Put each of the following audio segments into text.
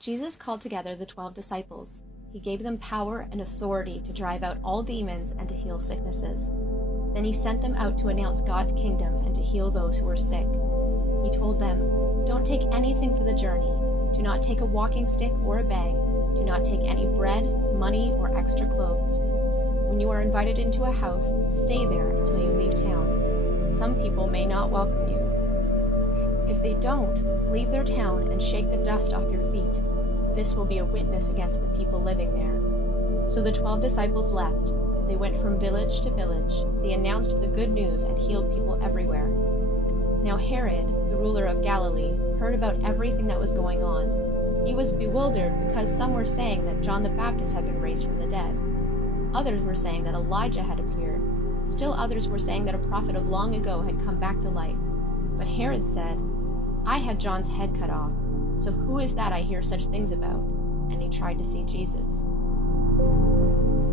Jesus called together the 12 disciples. He gave them power and authority to drive out all demons and to heal sicknesses. Then he sent them out to announce God's kingdom and to heal those who were sick. He told them, "Don't take anything for the journey. Do not take a walking stick or a bag. Do not take any bread, money, or extra clothes. When you are invited into a house, stay there until you leave town. Some people may not welcome you. If they don't, leave their town and shake the dust off your feet. This will be a witness against the people living there." So the 12 disciples left. They went from village to village. They announced the good news and healed people everywhere. Now Herod, the ruler of Galilee, heard about everything that was going on. He was bewildered because some were saying that John the Baptist had been raised from the dead. Others were saying that Elijah had appeared. Still others were saying that a prophet of long ago had come back to life. But Herod said, "I had John's head cut off, so who is that I hear such things about?" And he tried to see Jesus.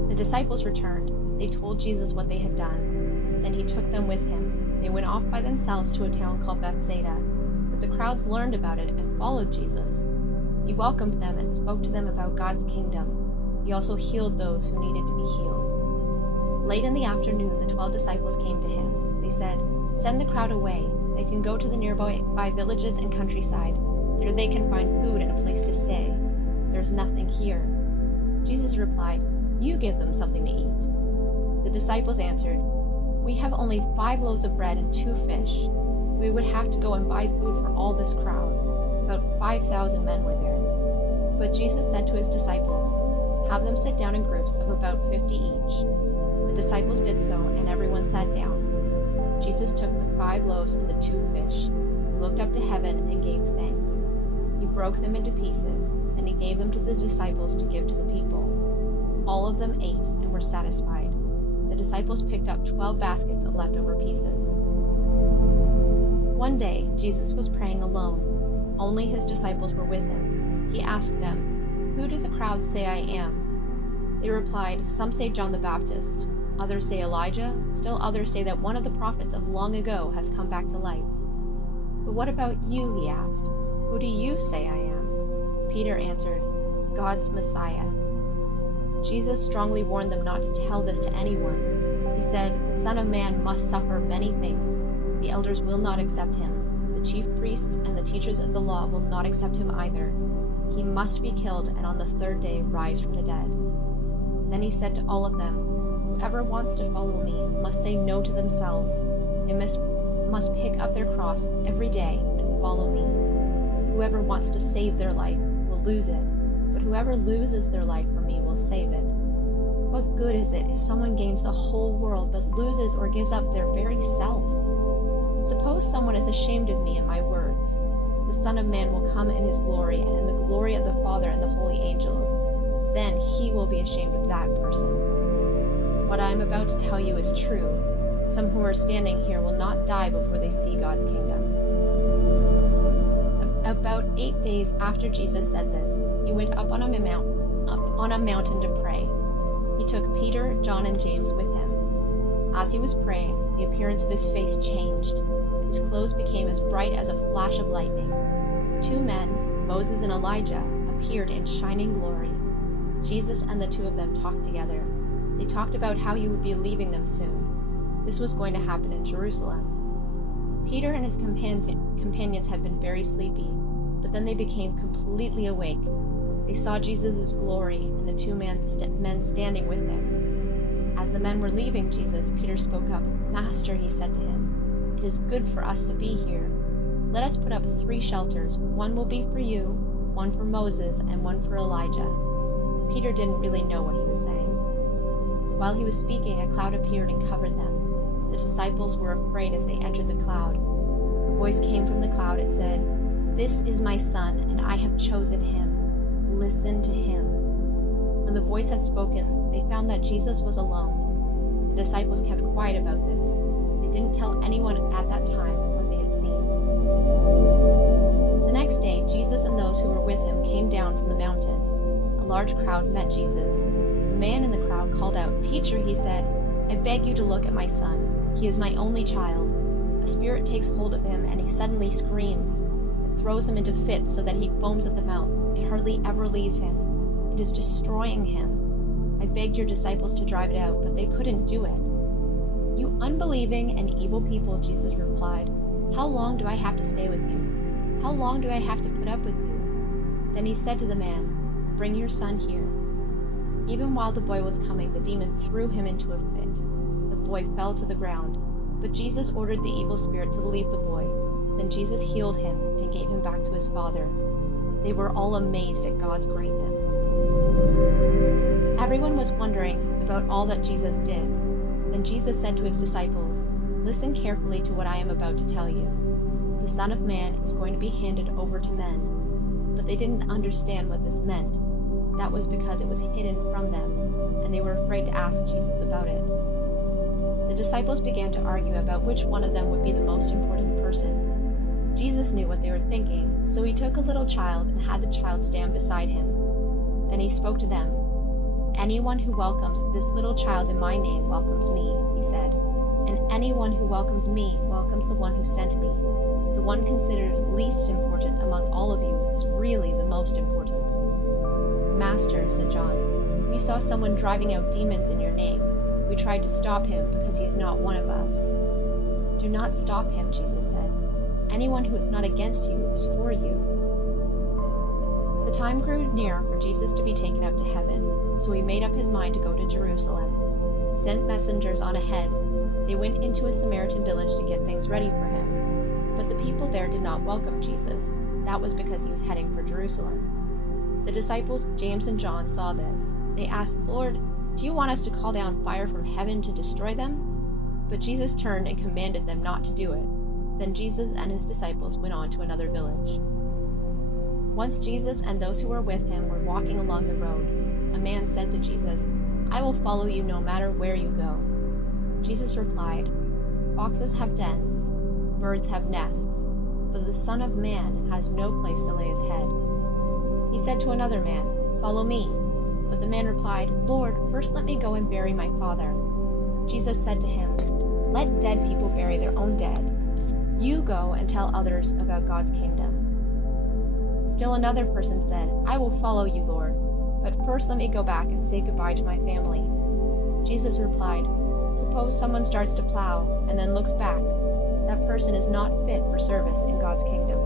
The disciples returned. They told Jesus what they had done. Then he took them with him. They went off by themselves to a town called Bethsaida, but the crowds learned about it and followed Jesus. He welcomed them and spoke to them about God's kingdom. He also healed those who needed to be healed. Late in the afternoon, the 12 disciples came to him. They said, "Send the crowd away. They can go to the nearby villages and countryside. There they can find food and a place to stay. There's nothing here." Jesus replied, "You give them something to eat." The disciples answered, "We have only 5 loaves of bread and 2 fish. We would have to go and buy food for all this crowd." About 5,000 men were there. But Jesus said to his disciples, "Have them sit down in groups of about 50 each." The disciples did so, and everyone sat down. Jesus took the 5 loaves and the 2 fish. He looked up to heaven and gave thanks. He broke them into pieces, and he gave them to the disciples to give to the people. All of them ate and were satisfied. The disciples picked up 12 baskets of leftover pieces. One day, Jesus was praying alone. Only his disciples were with him. He asked them, "Who do the crowd say I am?" They replied, "Some say John the Baptist. Others say Elijah. Still others say that one of the prophets of long ago has come back to life." "But what about you?" he asked. "Who do you say I am?" Peter answered, "God's Messiah." Jesus strongly warned them not to tell this to anyone. He said, "The Son of Man must suffer many things. The elders will not accept him. The chief priests and the teachers of the law will not accept him either. He must be killed and on the 3rd day rise from the dead." Then he said to all of them, "Whoever wants to follow me must say no to themselves. They must pick up their cross every day and follow me. Whoever wants to save their life will lose it, but whoever loses their life for me will save it. What good is it if someone gains the whole world but loses or gives up their very self? Suppose someone is ashamed of me and my words. The Son of Man will come in his glory and in the glory of the Father and the holy angels. Then he will be ashamed of that person. What I am about to tell you is true. Some who are standing here will not die before they see God's kingdom." About 8 days after Jesus said this, he went up on a mountain to pray. He took Peter, John, and James with him. As he was praying, the appearance of his face changed. His clothes became as bright as a flash of lightning. 2 men, Moses and Elijah, appeared in shining glory. Jesus and the 2 of them talked together. They talked about how he would be leaving them soon. This was going to happen in Jerusalem. Peter and his companions had been very sleepy, but then they became completely awake. They saw Jesus' glory and the 2 men standing with him. As the men were leaving Jesus, Peter spoke up. "Master," he said to him, "it is good for us to be here. Let us put up 3 shelters. One will be for you, one for Moses, and one for Elijah." Peter didn't really know what he was saying. While he was speaking, a cloud appeared and covered them. The disciples were afraid as they entered the cloud. A voice came from the cloud. It said, "This is my son, and I have chosen him. Listen to him." When the voice had spoken, they found that Jesus was alone. The disciples kept quiet about this. They didn't tell anyone at that time what they had seen. The next day, Jesus and those who were with him came down from the mountain. A large crowd met Jesus. A man in the crowd called out, "Teacher," he said, "I beg you to look at my son. He is my only child. A spirit takes hold of him, and he suddenly screams. It throws him into fits so that he foams at the mouth. It hardly ever leaves him. It is destroying him. I begged your disciples to drive it out, but they couldn't do it." "You unbelieving and evil people," Jesus replied, "how long do I have to stay with you? How long do I have to put up with you?" Then he said to the man, "Bring your son here." Even while the boy was coming, the demon threw him into a fit. The boy fell to the ground, but Jesus ordered the evil spirit to leave the boy. Then Jesus healed him and gave him back to his father. They were all amazed at God's greatness. Everyone was wondering about all that Jesus did. Then Jesus said to his disciples, "Listen carefully to what I am about to tell you. The Son of Man is going to be handed over to men." But they didn't understand what this meant. That was because it was hidden from them, and they were afraid to ask Jesus about it. The disciples began to argue about which one of them would be the most important person. Jesus knew what they were thinking, so he took a little child and had the child stand beside him. Then he spoke to them. "Anyone who welcomes this little child in my name welcomes me," he said. "And anyone who welcomes me welcomes the one who sent me. The one considered least important among all of you is really the most important." "Master," said John, "we saw someone driving out demons in your name. We tried to stop him because he is not one of us." "Do not stop him," Jesus said. "Anyone who is not against you is for you." The time grew near for Jesus to be taken up to heaven, so he made up his mind to go to Jerusalem. He sent messengers on ahead. They went into a Samaritan village to get things ready for him. But the people there did not welcome Jesus. That was because he was heading for Jerusalem. The disciples, James and John, saw this. They asked, "Lord, do you want us to call down fire from heaven to destroy them?" But Jesus turned and commanded them not to do it. Then Jesus and his disciples went on to another village. Once Jesus and those who were with him were walking along the road. A man said to Jesus, "I will follow you no matter where you go." Jesus replied, "Foxes have dens, birds have nests, but the Son of Man has no place to lay his head." He said to another man, "Follow me." But the man replied, "Lord, first let me go and bury my father." Jesus said to him, "Let dead people bury their own dead. You go and tell others about God's kingdom." Still another person said, "I will follow you, Lord, but first let me go back and say goodbye to my family." Jesus replied, "Suppose someone starts to plow and then looks back. That person is not fit for service in God's kingdom."